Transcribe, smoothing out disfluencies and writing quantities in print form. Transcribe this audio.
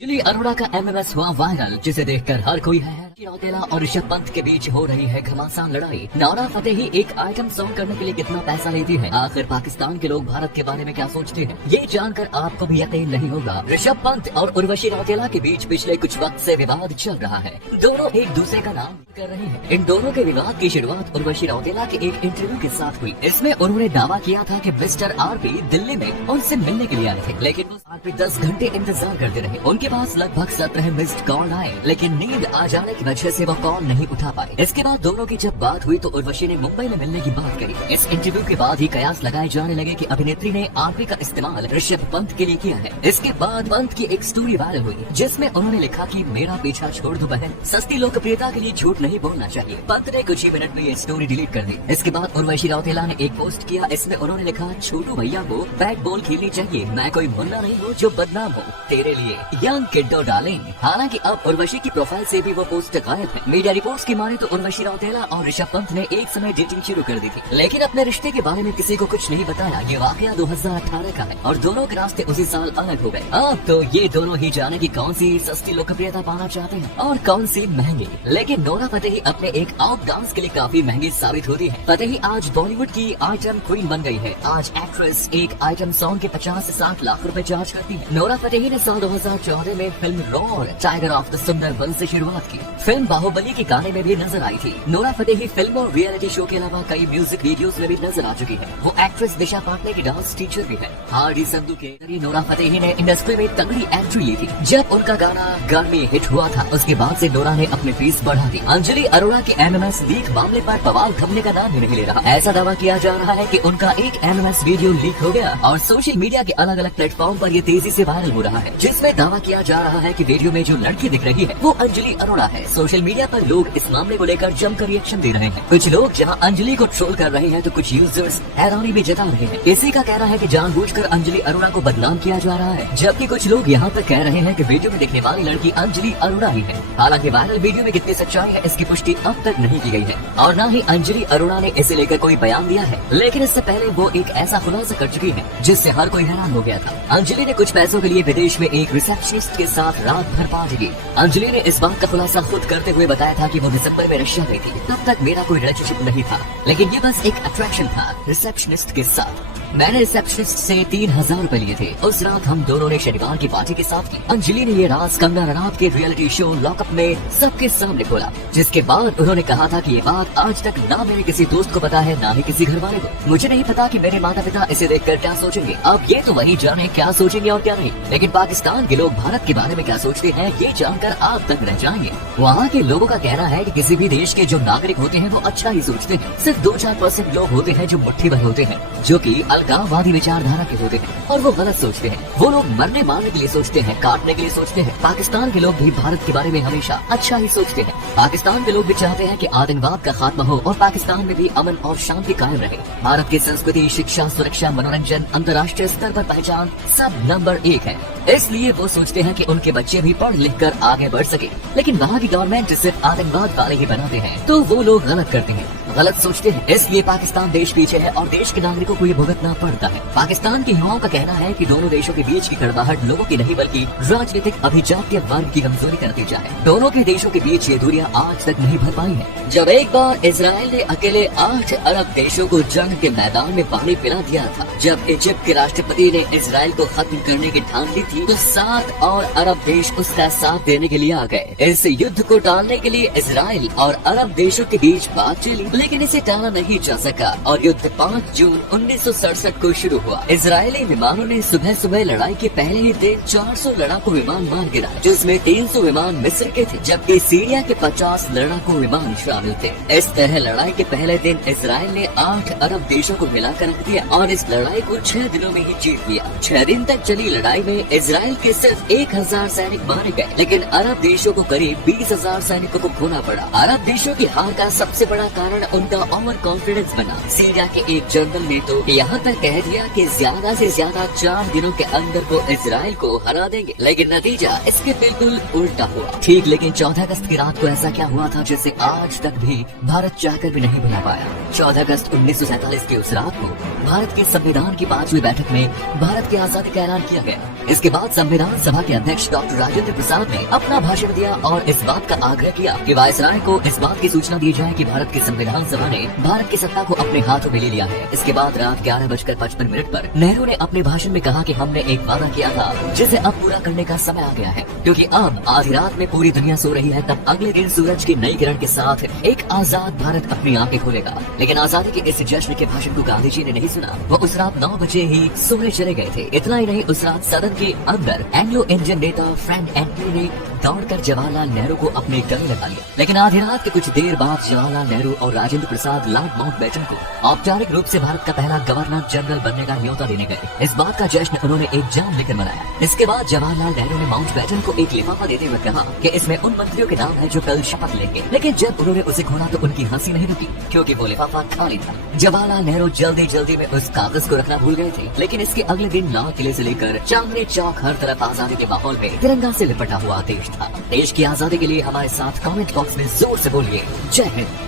अंजलि अरोड़ा का एमएमएस हुआ वायरल, जिसे देखकर हर कोई है। रौतेला और ऋषभ पंत के बीच हो रही है घमासान लड़ाई। नोरा फतेही एक आइटम सॉन्ग करने के लिए कितना पैसा लेती है? आखिर पाकिस्तान के लोग भारत के बारे में क्या सोचते हैं, ये जानकर आपको भी यकीन नहीं होगा। ऋषभ पंत और उर्वशी रौतेला के बीच पिछले कुछ वक्त से विवाद चल रहा है। दोनों एक दूसरे का नाम कर रहे हैं। इन दोनों के विवाद की शुरुआत उर्वशी रौतेला के एक इंटरव्यू के साथ हुई। इसमें उन्होंने दावा किया था कि मिस्टर आरपी दिल्ली में उनसे मिलने के लिए आए थे, लेकिन वो आरपी 10 घंटे इंतजार करते रहे। उनके पास लगभग 17 मिस्ड कॉल आए, लेकिन नींद आ जाने की वजह से वो कॉल नहीं उठा पाए। इसके बाद दोनों की जब बात हुई तो उर्वशी ने मुंबई में मिलने की बात करी। इस इंटरव्यू के बाद ही कयास लगाए जाने लगे कि अभिनेत्री ने आरपी का इस्तेमाल ऋषभ पंत के लिए किया है। इसके बाद पंत की एक स्टोरी वायरल हुई, जिसमें उन्होंने लिखा कि मेरा पीछा छोड़ दो बहन, सस्ती लोकप्रियता के लिए झूठ नहीं बोलना चाहिए। पंत ने कुछ ही मिनट में ये स्टोरी डिलीट कर दी। इसके बाद उर्वशी रौतेला ने एक पोस्ट किया। इसमें उन्होंने लिखा, छोटू भैया को बैट बॉल खेलनी चाहिए, मैं कोई मुन्ना नहीं हूँ जो बदनाम हो तेरे लिए, यंग किड्डो डार्लिंग। हालांकि अब उर्वशी की प्रोफाइल से भी वो पोस्ट गायब है। मीडिया रिपोर्ट्स की माने तो उर्वशी रौतेला और ऋषभ पंत ने एक समय डेटिंग शुरू कर दी थी, लेकिन अपने रिश्ते के बारे में किसी को कुछ नहीं बताया। ये वाकया 2018 का है और दोनों के रास्ते उसी साल अलग हो गए। अब तो ये दोनों ही जाने की कौन सी सस्ती लोकप्रियता पाना चाहते हैं और कौन सी महंगी। लेकिन नोरा फतेही अपने एक आउट डांस के लिए काफी महंगी साबित होती है। फतेही आज बॉलीवुड की आइटम क्वीन बन गई है। आज एक्ट्रेस एक आइटम सॉन्ग के 50 से 60 लाख रुपए चार्ज करती है। नोरा फतेही ने साल 2014 में film raw tiger of the Sundarban से शुरुआत की। फिल्म बाहुबली के गाने में भी नजर आई थी। नोरा फतेही फिल्म और रियलिटी शो के अलावा कई म्यूजिक वीडियोस में भी नजर आ चुकी है। वो एक्ट्रेस दिशा पाटने की डांस टीचर भी है। हार्डी संधू के जरिए नोरा फतेही ने इंडस्ट्री में तगड़ी एंट्री ली थी। जब उनका गाना गर्मी हिट हुआ था, उसके बाद से नोरा ने अपनी फीस बढ़ा दी। अंजलि अरोड़ा के एमएमएस लीक मामले पर बवाल थमने का नाम ही नहीं ले रहा। ऐसा दावा किया जा रहा है कि उनका एक एमएमएस वीडियो लीक हो गया और सोशल मीडिया के अलग अलग प्लेटफॉर्म पर ये तेजी से वायरल हो रहा है, जिसमें दावा किया जा रहा है कि वीडियो में जो लड़की दिख रही है वो अंजलि अरोड़ा है। सोशल मीडिया पर लोग इस मामले को लेकर जमकर रिएक्शन दे रहे हैं। कुछ लोग जहां अंजलि को ट्रोल कर रहे हैं तो कुछ यूजर्स हैरानी भी जता रहे हैं। किसी का कहना है कि जानबूझकर अंजलि अरोड़ा को बदनाम किया जा रहा है, जबकि कुछ लोग यहाँ पर कह रहे हैं कि वीडियो में दिखने वाली लड़की अंजलि अरोड़ा ही है। हालांकि वायरल वीडियो में कितनी सच्चाई है इसकी पुष्टि अब तक नहीं की गई है और न ही अंजलि अरोड़ा ने इसे लेकर कोई बयान दिया है। लेकिन इससे पहले वो एक ऐसा खुलासा कर चुकी है जिससे हर कोई हैरान हो गया था। अंजलि ने कुछ पैसों के लिए विदेश में एक रिसेप्शनिस्ट के साथ रात भर पार्टी की। अंजलि ने इस बात का खुलासा खुद करते हुए बताया था कि वो दिसंबर में रशिया गई थी। तब तक मेरा कोई रिलेशनशिप नहीं था, लेकिन ये बस एक अट्रैक्शन था रिसेप्शनिस्ट के साथ। मैंने रिसेप्शनिस्ट से 3000 रुपए लिए थे। उस रात हम दोनों ने शनिवार की पार्टी के साथ की। अंजलि ने ये राज कंगना रनौत के रियलिटी शो लॉकअप में सबके सामने खोला, जिसके बाद उन्होंने कहा था कि ये बात आज तक ना मेरे किसी दोस्त को पता है ना ही किसी घर वाले को। मुझे नहीं पता कि मेरे माता पिता इसे देखकर क्या सोचेंगे। अब ये तो वही जाने क्या सोचेंगे और क्या नहीं, लेकिन पाकिस्तान के लोग भारत के बारे में क्या सोचते हैं ये जानकर आप तक रह जाएंगे। वहाँ के लोगों का कहना है कि किसी भी देश के जो नागरिक होते हैं वो अच्छा ही सोचते हैं। सिर्फ 2-4% लोग होते हैं जो मुट्ठी भर होते हैं, जो कि अलगाववादी विचारधारा के होते हैं और वो गलत सोचते हैं। वो लोग मरने मारने के लिए सोचते हैं, काटने के लिए सोचते हैं। पाकिस्तान के लोग भी भारत के बारे में हमेशा अच्छा ही सोचते हैं। पाकिस्तान के लोग भी चाहते हैं कि आतंकवाद का खात्मा हो और पाकिस्तान में भी अमन और शांति कायम रहे। भारत की संस्कृति, शिक्षा, सुरक्षा, मनोरंजन, अंतर्राष्ट्रीय स्तर पर पहचान सब नंबर 1 है। इसलिए वो सोचते हैं कि उनके बच्चे भी पढ़ लिख कर आगे बढ़ सके। लेकिन वहाँ की गवर्नमेंट सिर्फ आतंकवाद वाले ही बनाते हैं, तो वो लोग गलत करते हैं, गलत सोचते हैं। इसलिए पाकिस्तान देश पीछे है और देश के नागरिकों को ये भुगतना पड़ता है। पाकिस्तान के युवाओं का कहना है कि दोनों देशों के बीच की कड़वाहट लोगों की नहीं बल्कि राजनीतिक अभिजातीय वर्ग की कमजोरी का नतीजा है। दोनों के देशों के बीच ये दूरियां आज तक नहीं भर पाई है। जब एक बार इजराइल ने अकेले 8 अरब देशों को जंग के मैदान में पानी पिला दिया था, जब इजिप्ट के राष्ट्रपति ने इजराइल को खत्म करने की ठान ली थी, तो 7 और अरब देश उसका साथ देने के लिए आ गए। इस युद्ध को टालने के लिए इजराइल और अरब देशों के बीच बात चली, लेकिन इसे टाला नहीं जा सका और युद्ध 5 जून 1967 को शुरू हुआ। इजरायली विमानों ने सुबह सुबह लड़ाई के पहले ही दिन 400 लड़ाकू विमान मार गिरा, जिसमें 300 विमान मिस्र के थे, जबकि सीरिया के 50 लड़ाकू विमान शामिल थे। इस तरह लड़ाई के पहले दिन इजराइल ने 8 अरब देशों को मिलाकर रख दिया और इस लड़ाई को 6 दिनों में ही जीत लिया। 6 दिन तक चली लड़ाई में इजराइल के सिर्फ 1000 सैनिक मारे गए, लेकिन अरब देशों को करीब 20,000 सैनिकों को खोना पड़ा। अरब देशों की हार का सबसे बड़ा कारण उनका ओवर कॉन्फिडेंस बना। सीरिया के एक जनरल ने तो यहाँ पर कह दिया कि ज्यादा से ज्यादा 4 दिनों के अंदर वो इजराइल को हरा देंगे, लेकिन नतीजा इसके बिल्कुल उल्टा हुआ। ठीक, लेकिन 14 अगस्त की रात को ऐसा क्या हुआ था जिसे आज तक भी भारत चाहकर भी नहीं भुला पाया। 14 अगस्त 1947 की उस रात को भारत के संविधान की 5वीं बैठक में भारत की आजादी का ऐलान किया गया। इसके बाद संविधान सभा के अध्यक्ष डॉक्टर राजेंद्र प्रसाद ने अपना भाषण दिया और इस बात का आग्रह किया कि वायसराय को इस बात की सूचना दी जाए कि भारत की संविधान सभा ने भारत की सत्ता को अपने हाथों में ले लिया है। इसके बाद रात 11:55 पर नेहरू ने अपने भाषण में कहा कि हमने एक वादा किया था जिसे अब पूरा करने का समय आ गया है, क्योंकि अब आधी रात में पूरी दुनिया सो रही है, तब अगले दिन सूरज की नई किरण के साथ एक आजाद भारत अपनी आंखें खोलेगा। लेकिन आजादी के इस जश्न के भाषण को गांधी जी ने नहीं सुना। वो उस रात 9 बजे ही सोने चले गए थे। इतना ही नहीं, उस रात सदन के अंदर एंग्लो इंडियन नेता फ्रैंक एंटनी ने दौड़कर जवाहरलाल नेहरू को अपने गले लगा लिया। लेकिन आधी रात के कुछ देर बाद जवाहरलाल नेहरू और राजेंद्र प्रसाद लॉर्ड माउंटबेटन को औपचारिक रूप से भारत का पहला गवर्नर जनरल बनने का न्योता देने गए। इस बात का जश्न उन्होंने एक जान लेकर मनाया। इसके बाद जवाहरलाल नेहरू ने माउंटबेटन को एक लिफाफा देते हुए कहा कि इसमें उन मंत्रियों के नाम है जो कल शपथ लेंगे। लेकिन जब उन्होंने उसे खोला तो उनकी हंसी नहीं रुकी, क्योंकि वो लिफाफा खाली था। जवाहरलाल नेहरू जल्दी में उस कागज को रखना भूल गए थे। लेकिन इसके अगले दिन लाल किले से लेकर चांदनी चौक हर तरफ आजादी के माहौल में तिरंगा से लिपटा हुआ देश था। देश की आजादी के लिए हमारे साथ कमेंट बॉक्स में जोर से बोलिए, जय हिंद।